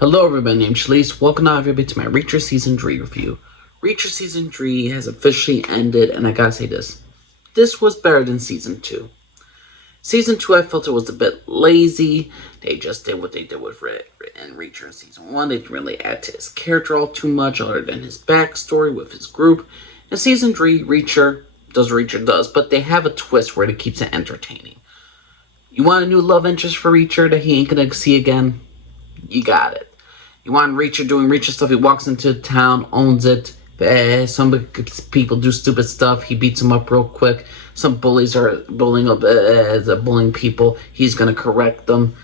Hello everybody, named Shalise. Welcome now everybody to my Reacher Season 3 review. Reacher Season 3 has officially ended, and I gotta say this. This was better than Season 2. Season 2 I felt it was a bit lazy. They just did what they did with Reacher in Season 1. They didn't really add to his character all too much other than his backstory with his group. In Season 3, Reacher does what Reacher does, but they have a twist where it keeps it entertaining. You want a new love interest for Reacher that he ain't gonna see again? You got it. You want Reacher doing Reacher stuff, he walks into town, owns it. Some people do stupid stuff, he beats them up real quick. Some bullies are bullying people, he's gonna correct them.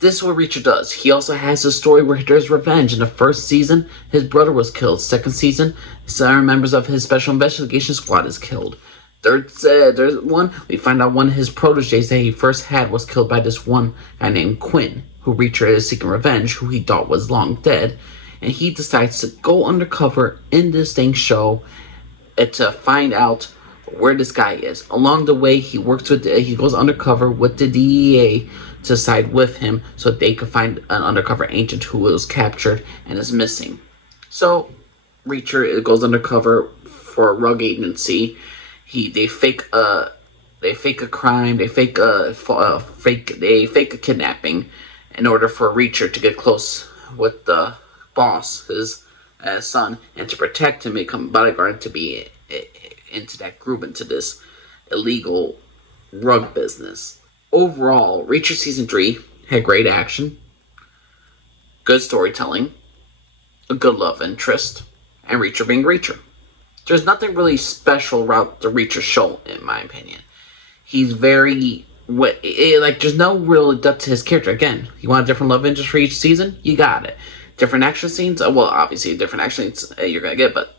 This is what Reacher does. He also has a story where there's revenge. In the first season, his brother was killed. Second season, some members of his special investigation squad is killed. There's one, we find out one of his proteges that he first had was killed by this one guy named Quinn, who Reacher is seeking revenge, who he thought was long dead. And he decides to go undercover in this show to find out where this guy is. Along the way, he goes undercover with the DEA to side with him so they could find an undercover agent who was captured and is missing. So Reacher goes undercover for a drug agency. They fake a crime. They fake a kidnapping in order for Reacher to get close with the boss, his son, and to protect him, become bodyguard, to be into that group, into this illegal drug business. Overall, Reacher Season 3 had great action, good storytelling, a good love interest, and Reacher being Reacher. There's nothing really special about the Reacher show, in my opinion. He's very... there's no real depth to his character. Again, you want a different love interest for each season? You got it. Different action scenes? Well, obviously, different action scenes you're going to get, but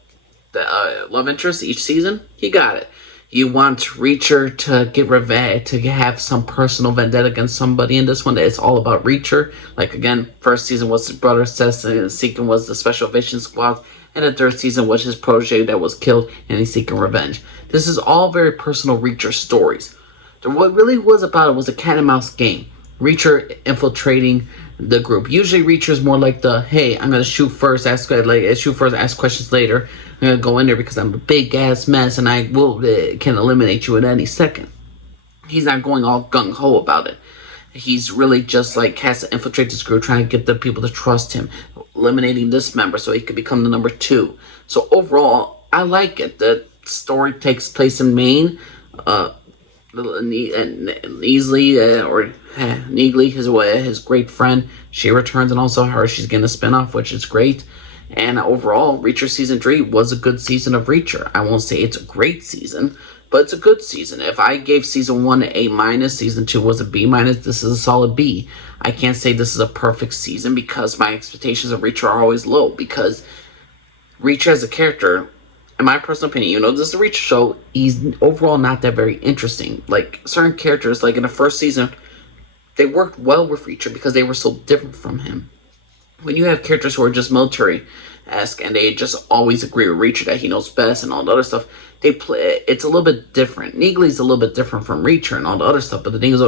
the love interest each season? You got it. You want Reacher to get revenge, to have some personal vendetta against somebody in this one. It's all about Reacher. Like, again, first season was his brother, second was the Special Vision Squad, and the third season was his protege that was killed, and he's seeking revenge. This is all very personal Reacher stories. What really was about it was a cat and mouse game. Reacher infiltrating the group. Usually Reacher's more like the, hey, I'm gonna shoot first, ask questions later. I'm gonna go in there because I'm a big ass mess and I can eliminate you at any second. He's not going all gung ho about it. He's really just has to infiltrate this group, trying to get the people to trust him, eliminating this member so he could become the number 2. So overall, I like it. The story takes place in Maine. Neagley, his great friend, she returns, and also she's getting a spinoff, which is great. And overall, Reacher Season 3 was a good season of Reacher. I won't say it's a great season, but it's a good season. If I gave Season 1 an A-, Season 2 was a B-, this is a solid B. I can't say this is a perfect season because my expectations of Reacher are always low, because Reacher as a character, in my personal opinion, this is a Reacher show, he's overall not that very interesting. Like, certain characters, like in the first season, they worked well with Reacher because they were so different from him. When you have characters who are just military-esque and they just always agree with Reacher that he knows best and all the other stuff, it's a little bit different. Neagley's a little bit different from Reacher and all the other stuff, but the thing is,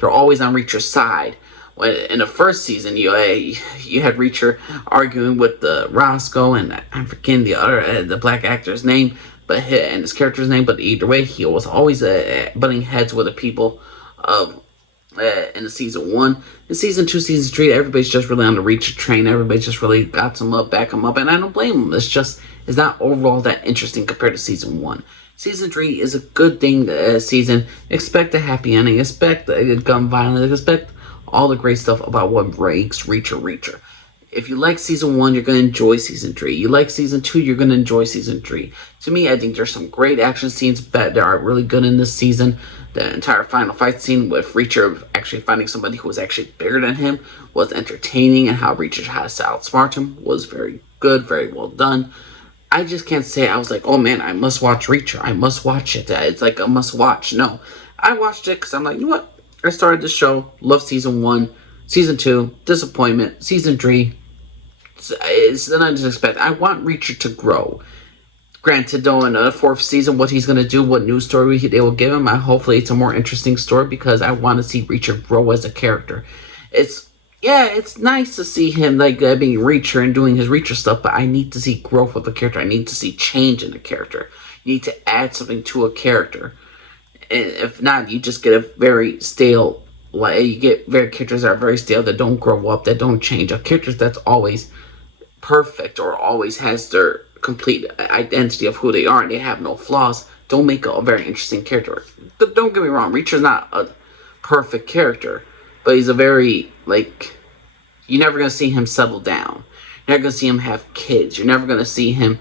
they're always on Reacher's side. When in the first season, you had Reacher arguing with the Roscoe, and I'm forgetting the black actor's name, and his character's name. But either way, he was always butting heads with the people of in the Season 1. In Season 2, Season 3, everybody's just really on the Reacher train. Everybody's just really got some up, back him up, and I don't blame them. It's not overall that interesting compared to Season 1. Season 3 is a good season. Expect a happy ending. Expect gun violence. Expect all the great stuff about what makes Reacher. If you like Season 1, you're going to enjoy Season 3. You like Season 2, you're going to enjoy Season 3. To me, I think there's some great action scenes that are really good in this season. The entire final fight scene with Reacher actually finding somebody who was actually bigger than him was entertaining, and how Reacher has to outsmart him was very good, very well done. I just can't say I was like, oh man, I must watch Reacher. I must watch it. It's like a must watch. No. I watched it because I'm like, you know what? I started the show, loved Season 1, Season 2, disappointment, Season 3, it's not unexpected. I want Reacher to grow. Granted, though, in the 4th season, what he's going to do, what new story they will give him, hopefully it's a more interesting story, because I want to see Reacher grow as a character. yeah, it's nice to see him like being Reacher and doing his Reacher stuff, but I need to see growth of the character. I need to see change in the character. You need to add something to a character, and if not, you just get a very stale. Like you get very characters that are very stale, that don't grow up, that don't change. A character that's always perfect or always has their complete identity of who they are and they have no flaws. Don't make a very interesting character. Don't get me wrong, Reacher's not a perfect character, but he's a very like you're never gonna see him settle down. You're never gonna see him have kids. You're never gonna see him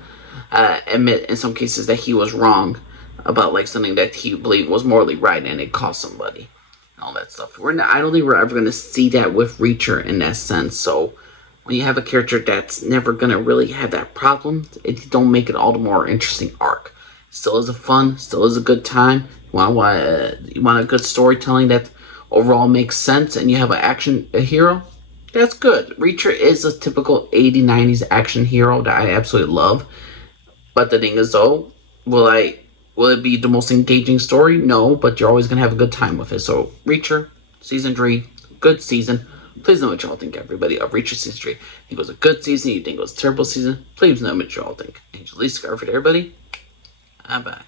admit in some cases that he was wrong about like something that he believed was morally right and it cost somebody. And all that stuff. We're not, I don't think we're ever gonna see that with Reacher in that sense. So when you have a character that's never gonna really have that problem, it don't make it all the more interesting arc. Still is a fun, still is a good time. You want a good storytelling that overall makes sense, and you have a hero. That's good. Reacher is a typical 80s, 90s action hero that I absolutely love. But the thing is, though, will it be the most engaging story? No, but you're always gonna have a good time with it. So, Reacher, season 3, good season. Please know what y'all think, everybody, of Reacher season 3. You think it was a good season? You think it was a terrible season? Please know what y'all think. Angel Lee Scarford, everybody. Bye bye.